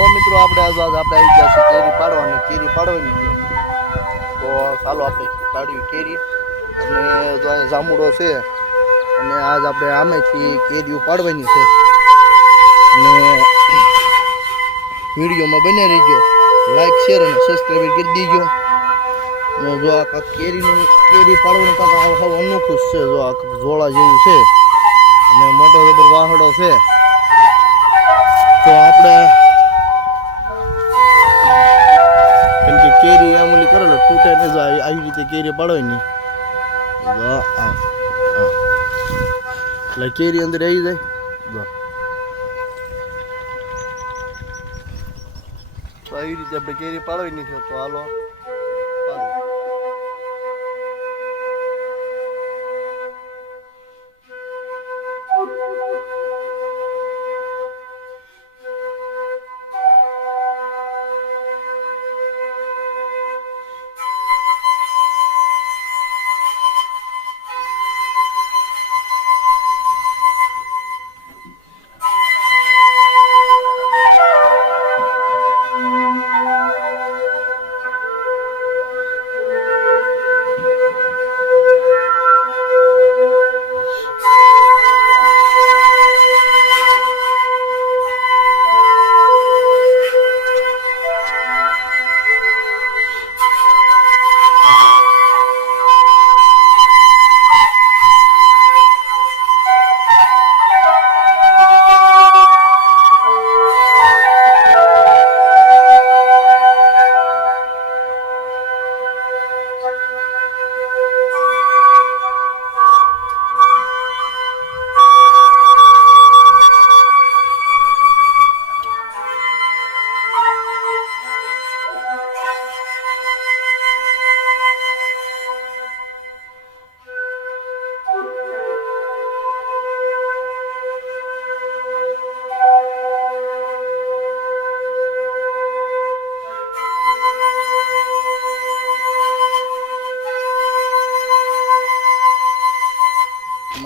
જો મિત્રો આપણે આજ આપણે આવી ગયા છે કેરી પાડવાની છે તો ચાલો આપણે પાડવી કેરી અને જો અહીં જામુડો છે અને આજ આપણે આમેથી કેરીઓ પાડવાની છે અને વિડીયોમાં બને રહીજો લાઈક શેર અને સબસ્ક્રાઈબ કરી દીજો અને જો આ કેરી પાડવાનું કાંક આવું અનોખું છે જો આ ઝોળા જેવું છે અને મોટો જબર વાહડો છે તો આપણે કેમ કે કેરી આમલી કરે તૂટે ને જો આવી રીતે કેરી પાડવાની એટલે કેરી અંદર આવી જાય તો આવી રીતે આપણે કેરી પાડવાની છે તો હાલો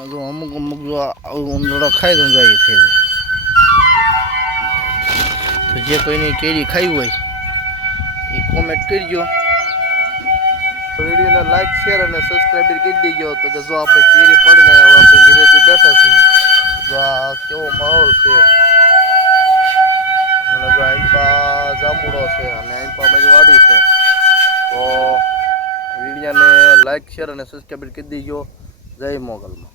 જો અમુક જો ઉંદરડો ખાઈ તો જાય છે તો જે કોઈને કેરી ખાઈ હોય એ કોમેન્ટ કરજો વિડીયોને લાઈક શેર અને સબસ્ક્રાઈબ કરી દેજો તો કે જો આપણે કેરી પડીને આપણે નિરેથી બેઠા છીએ જો આ કેવો માહોલ છે અને જો આઈપા જાંબુડો છે અને આઈપા મારી વાડી છે તો વિડીયોને લાઈક શેર અને સબસ્ક્રાઈબ કરી દેજો જય મોગલમાં